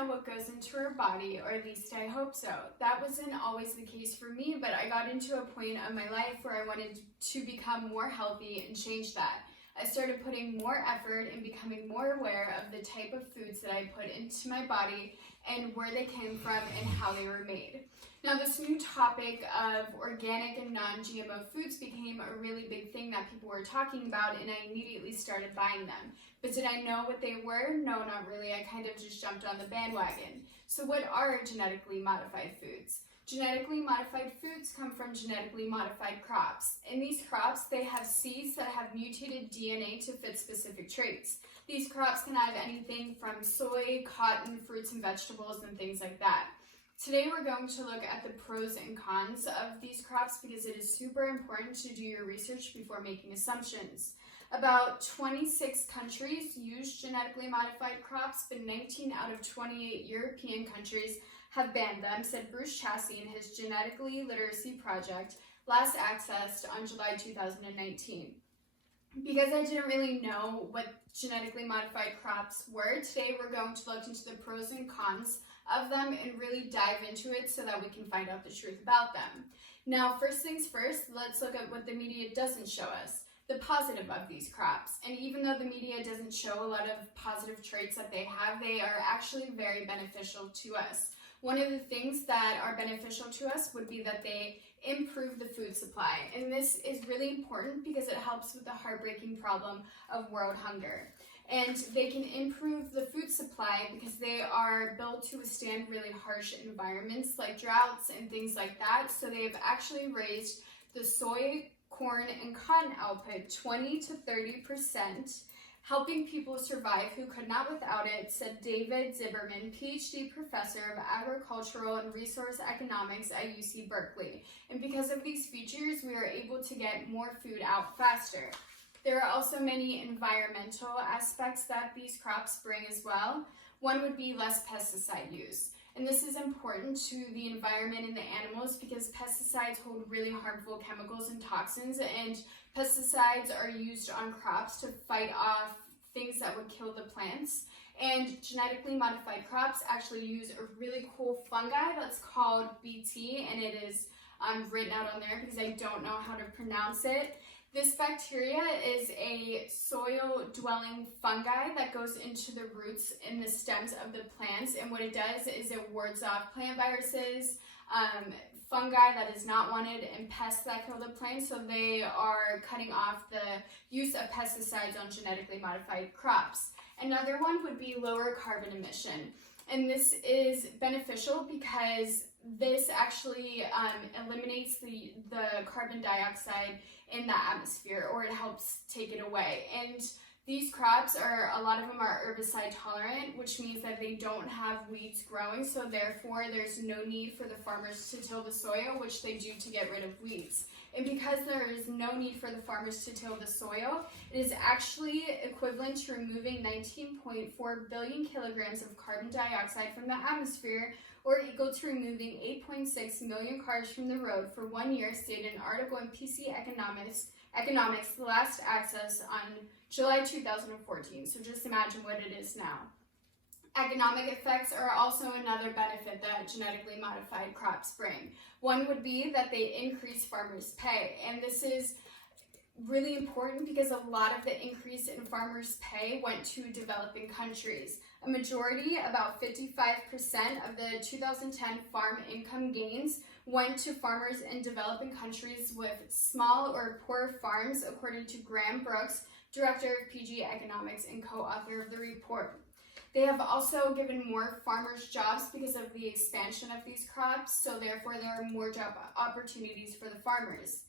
know what goes into her body, or at least I hope so. That wasn't always the case for me, but I got into a point of my life where I wanted to become more healthy and change that. I started putting more effort and becoming more aware of the type of foods that I put into my body and where they came from and how they were made. Now, this new topic of organic and non-GMO foods became a really big thing that people were talking about, and I immediately started buying them. But did I know what they were? No, not really. I kind of just jumped on the bandwagon. So what are genetically modified foods? Genetically modified foods come from genetically modified crops. In these crops, they have seeds that have mutated DNA to fit specific traits. These crops can have anything from soy, cotton, fruits and vegetables, and things like that. Today we're going to look at the pros and cons of these crops because it is super important to do your research before making assumptions. About 26 countries use genetically modified crops, but 19 out of 28 European countries have banned them, said Bruce Chassey in his Genetically Literacy Project, last accessed on July 2019. Because I didn't really know what genetically modified crops were, today we're going to look into the pros and cons of them and really dive into it so that we can find out the truth about them. Now, first things first, let's look at what the media doesn't show us, the positive of these crops. And even though the media doesn't show a lot of positive traits that they have, they are actually very beneficial to us. One of the things that are beneficial to us would be that they improve the food supply. And this is really important because it helps with the heartbreaking problem of world hunger. And they can improve the food supply because they are built to withstand really harsh environments like droughts and things like that. So they have actually raised the soy, corn, and cotton output 20 to 30%, helping people survive who could not without it, said David Zimmerman, PhD professor of agricultural and resource economics at UC Berkeley. And because of these features, we are able to get more food out faster. There are also many environmental aspects that these crops bring as well. One would be less pesticide use. And this is important to the environment and the animals because pesticides hold really harmful chemicals and toxins, and pesticides are used on crops to fight off things that would kill the plants. And genetically modified crops actually use a really cool fungi that's called BT, and it is written out on there because I don't know how to pronounce it. This bacteria is a soil-dwelling fungi that goes into the roots and the stems of the plants, and what it does is it wards off plant viruses, fungi that is not wanted, and pests that kill the plant, so they are cutting off the use of pesticides on genetically modified crops. Another one would be lower carbon emission, and this is beneficial because this actually eliminates the carbon dioxide in the atmosphere, or it helps take it away. And these crops a lot of them are herbicide tolerant, which means that they don't have weeds growing, so therefore there's no need for the farmers to till the soil, which they do to get rid of weeds. And because there is no need for the farmers to till the soil, it is actually equivalent to removing 19.4 billion kilograms of carbon dioxide from the atmosphere, or equal to removing 8.6 million cars from the road for 1 year, stated an article in PC Economics, the last access on July 2014. So just imagine what it is now. Economic effects are also another benefit that genetically modified crops bring. One would be that they increase farmers' pay, and this is really important because a lot of the increase in farmers' pay went to developing countries. A majority, about 55% of the 2010 farm income gains went to farmers in developing countries with small or poor farms, according to Graham Brooks, director of PG Economics and co-author of the report. They have also given more farmers jobs because of the expansion of these crops, so therefore there are more job opportunities for the farmers.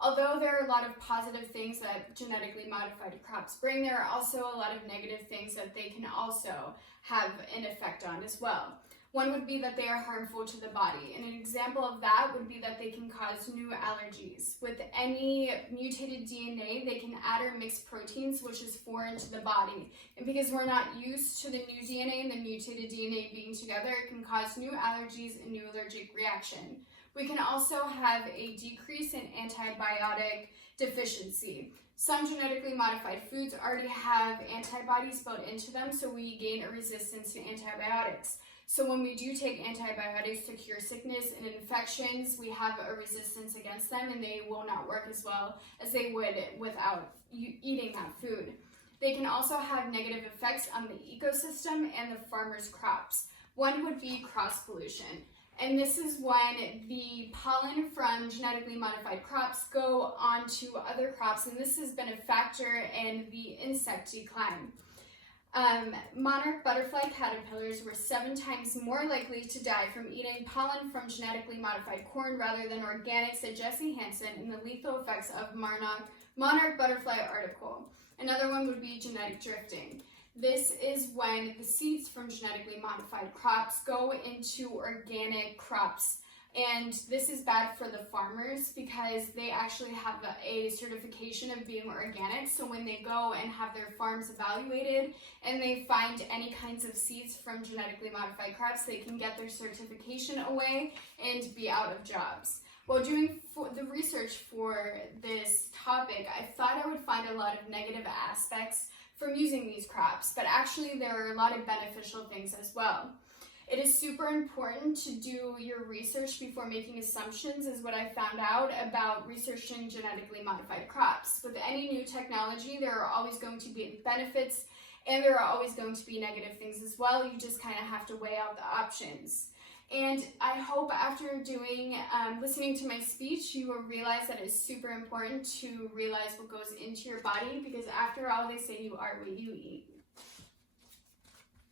Although there are a lot of positive things that genetically modified crops bring, there are also a lot of negative things that they can also have an effect on as well. One would be that they are harmful to the body, and an example of that would be that they can cause new allergies. With any mutated DNA, they can add or mix proteins, which is foreign to the body. And because we're not used to the new DNA and the mutated DNA being together, it can cause new allergies and new allergic reaction. We can also have a decrease in antibiotic deficiency. Some genetically modified foods already have antibodies built into them, so we gain a resistance to antibiotics. So when we do take antibiotics to cure sickness and infections, we have a resistance against them, and they will not work as well as they would without you eating that food. They can also have negative effects on the ecosystem and the farmers' crops. One would be cross pollution. And this is when the pollen from genetically modified crops go onto other crops, and this has been a factor in the insect decline. Monarch butterfly caterpillars were 7 times more likely to die from eating pollen from genetically modified corn rather than organic, said Jesse Hansen in the Lethal Effects of Monarch Butterfly article. Another one would be genetic drifting. This is when the seeds from genetically modified crops go into organic crops. And this is bad for the farmers because they actually have a certification of being organic. So when they go and have their farms evaluated and they find any kinds of seeds from genetically modified crops, they can get their certification away and be out of jobs. While doing the research for this topic, I thought I would find a lot of negative aspects from using these crops, but actually there are a lot of beneficial things as well. It is super important to do your research before making assumptions, is what I found out about researching genetically modified crops. With any new technology, there are always going to be benefits and there are always going to be negative things as well. You just kind of have to weigh out the options. And I hope after listening to my speech, you will realize that it's super important to realize what goes into your body, because after all, they say you are what you eat.